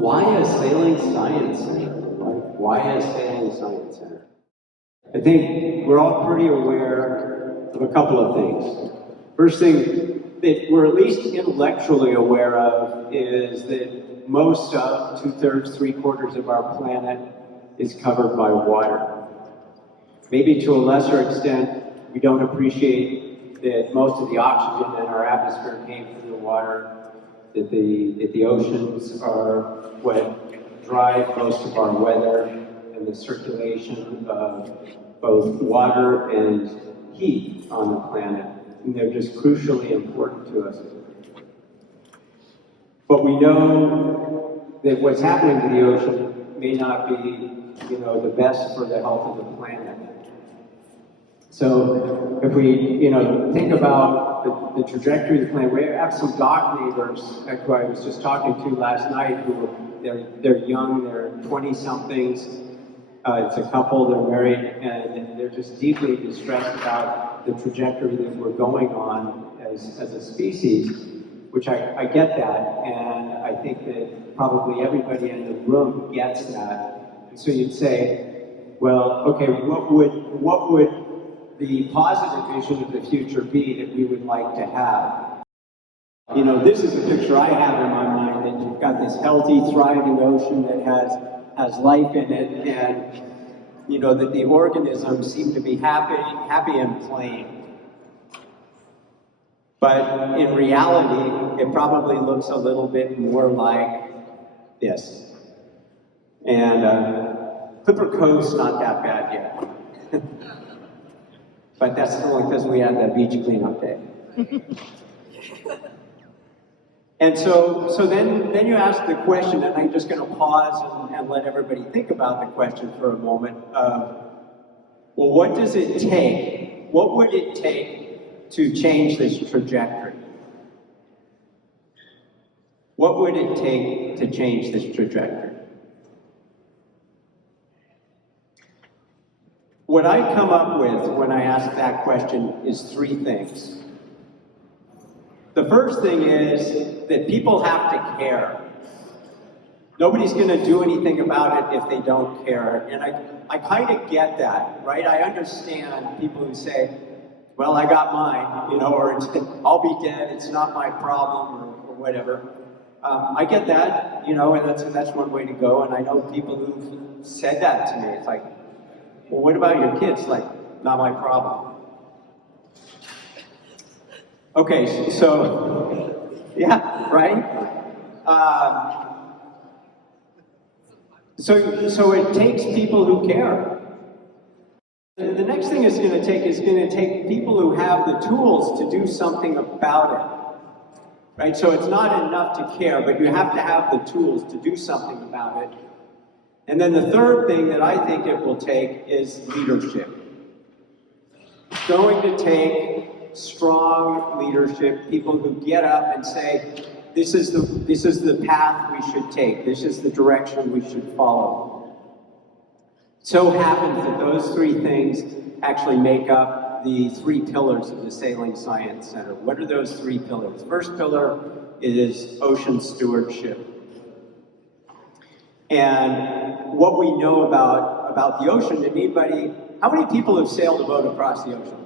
Why a sailing science center? Why a sailing science center? I think we're all pretty aware of a couple of things. First thing that we're at least intellectually aware of is that most of, 2/3, 3/4 of our planet is covered by water. Maybe to a lesser extent, we don't appreciate that most of the oxygen in our atmosphere came from the water, that the oceans are what drive most of our weather and the circulation of both water and heat on the planet. And they're just crucially important to us. But we know that what's happening to the ocean may not be, the best for the health of the planet. So if we, think about the trajectory of the planet, we have some dock neighbors who I was just talking to last night they're young, they're 20-somethings. It's a couple, they're married, and they're just deeply distressed about the trajectory that we're going on as a species, which I get that, and I think that probably everybody in the room gets that. And so you'd say, well, okay, what would the positive vision of the future be that we would like to have? This is a picture I have in my mind, that you've got this healthy, thriving ocean that has life in it, and that the organisms seem to be happy and playing. But in reality, it probably looks a little bit more like this. And Clipper Cove's not that bad yet. But that's only because we had that beach cleanup day. And so then you ask the question, and I'm just going to pause and let everybody think about the question for a moment. Well, what does it take? What would it take to change this trajectory? What would it take to change this trajectory? What I come up with when I ask that question is three things. The first thing is that people have to care. Nobody's going to do anything about it if they don't care. And I kind of get that, right? I understand people who say, well, I got mine, or I'll be dead, it's not my problem, or whatever. I get that, and that's one way to go. And I know people who've said that to me. It's like, well, what about your kids? Like, not my problem. Okay, so, yeah, right? So it takes people who care. The next thing it's going to take people who have the tools to do something about it. Right? So it's not enough to care, but you have to have the tools to do something about it. And then the third thing that I think it will take is leadership. It's going to take strong leadership, people who get up and say, this is the path we should take, this is the direction we should follow. So happens that those three things actually make up the three pillars of the Sailing Science Center. What are those three pillars? First pillar is ocean stewardship. And what we know about the ocean, how many people have sailed a boat across the ocean?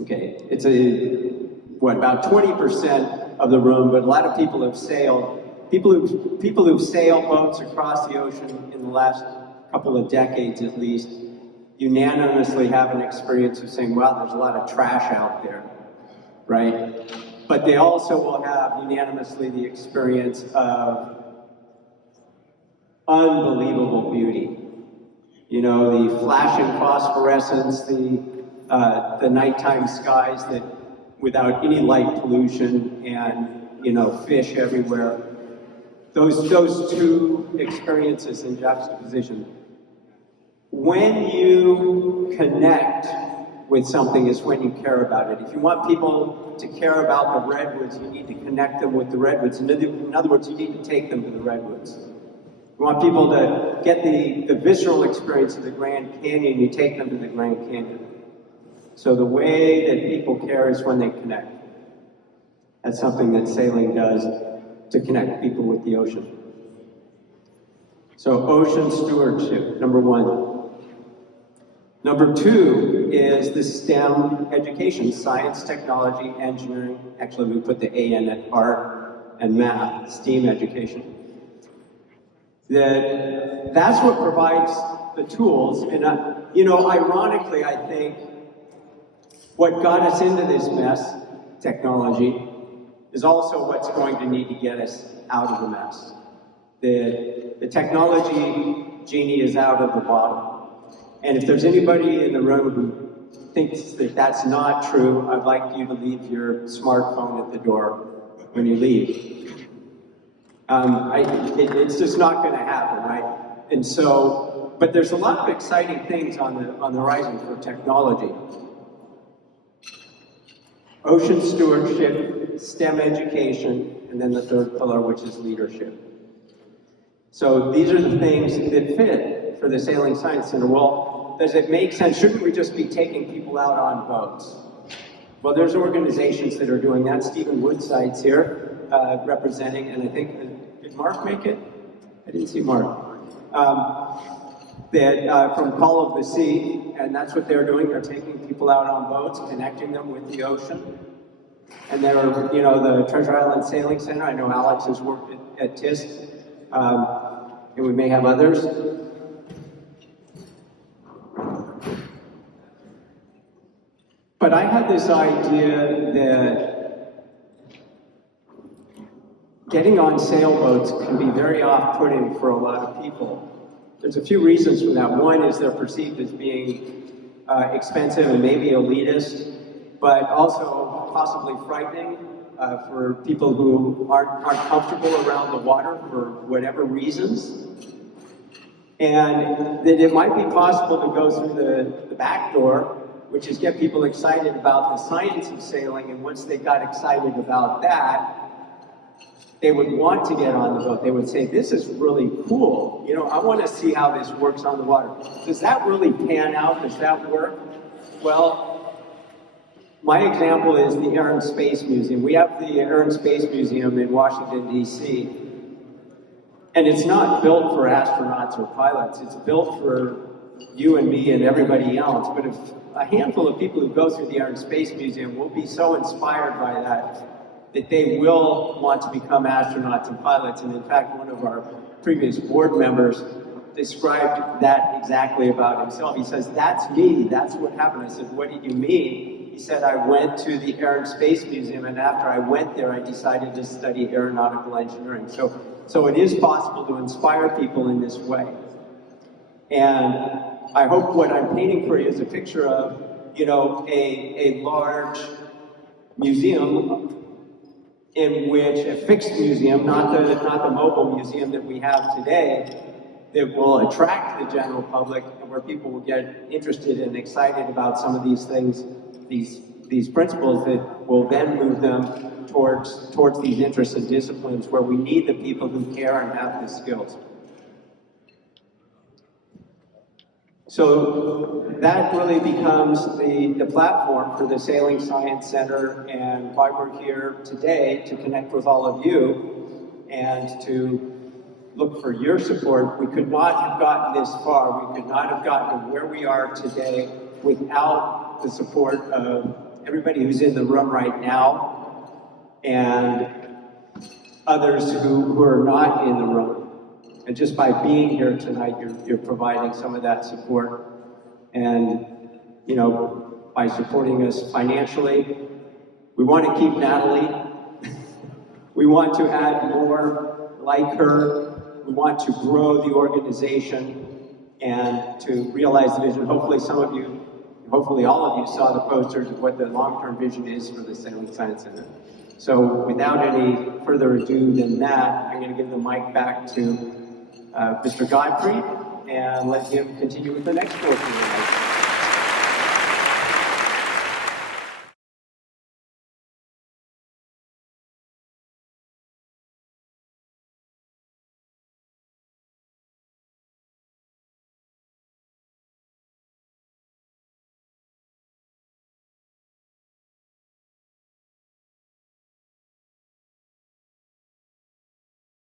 Okay, it's about 20% of the room, but a lot of people have sailed. People who've sailed boats across the ocean in the last couple of decades at least, unanimously have an experience of saying, well, there's a lot of trash out there, right? But they also will have unanimously the experience of unbelievable beauty. The flashing phosphorescence, the nighttime skies that without any light pollution and, fish everywhere. Those two experiences in juxtaposition. When you connect with something is when you care about it. If you want people to care about the redwoods, you need to connect them with the redwoods. In other words, you need to take them to the redwoods. You want people to get the visceral experience of the Grand Canyon, you take them to the Grand Canyon. So the way that people care is when they connect. That's something that sailing does to connect people with the ocean. So ocean stewardship, number one. Number two is the STEM education, science, technology, engineering. Actually, we put the A in at art and math, STEAM education. That's what provides the tools. And, ironically, I think what got us into this mess, technology, is also what's going to need to get us out of the mess. The technology genie is out of the bottle. And if there's anybody in the room who thinks that that's not true, I'd like you to leave your smartphone at the door when you leave. It's just not going to happen, right? And so, but there's a lot of exciting things on the horizon for technology. Ocean stewardship, STEM education, and then the third pillar, which is leadership. So these are the things that fit for the Sailing Science Center. Well, does it make sense? Shouldn't we just be taking people out on boats? Well, there's organizations that are doing that. Stephen Woodside's here representing, and I think, did Mark make it? I didn't see Mark. From Call of the Sea, and that's what they're doing. They're taking people out on boats, connecting them with the ocean. And there are, the Treasure Island Sailing Center. I know Alex has worked at TISC, and we may have others. But I had this idea that getting on sailboats can be very off-putting for a lot of people. There's a few reasons for that. One is they're perceived as being expensive and maybe elitist, but also possibly frightening for people who aren't comfortable around the water for whatever reasons. And that it might be possible to go through the back door, which is get people excited about the science of sailing, and once they got excited about that, they would want to get on the boat. They would say, this is really cool. I want to see how this works on the water. Does that really pan out? Does that work? Well, my example is the Air and Space Museum. We have the Air and Space Museum in Washington, D.C. And it's not built for astronauts or pilots. It's built for you and me and everybody else. But if a handful of people who go through the Air and Space Museum will be so inspired by that they will want to become astronauts and pilots. And in fact, one of our previous board members described that exactly about himself. He says, that's me, that's what happened. I said, what do you mean? He said, I went to the Air and Space Museum, and after I went there, I decided to study aeronautical engineering. So it is possible to inspire people in this way. And I hope what I'm painting for you is a picture of, a large museum in which a fixed museum, not the mobile museum that we have today, that will attract the general public and where people will get interested and excited about some of these things, these principles that will then move them towards these interests and disciplines where we need the people who care and have the skills. So that really becomes the platform for the Sailing Science Center, and why we're here today to connect with all of you and to look for your support. We could not have gotten this far, we could not have gotten to where we are today without the support of everybody who's in the room right now and others who are not in the room. And just by being here tonight, you're providing some of that support. And, by supporting us financially, we want to keep Natalie. We want to add more like her. We want to grow the organization and to realize the vision. Hopefully all of you saw the posters of what the long-term vision is for the Sailing Science Center. So without any further ado than that, I'm going to give the mic back to Mr. Godfrey, and let him continue with the next portion of the night.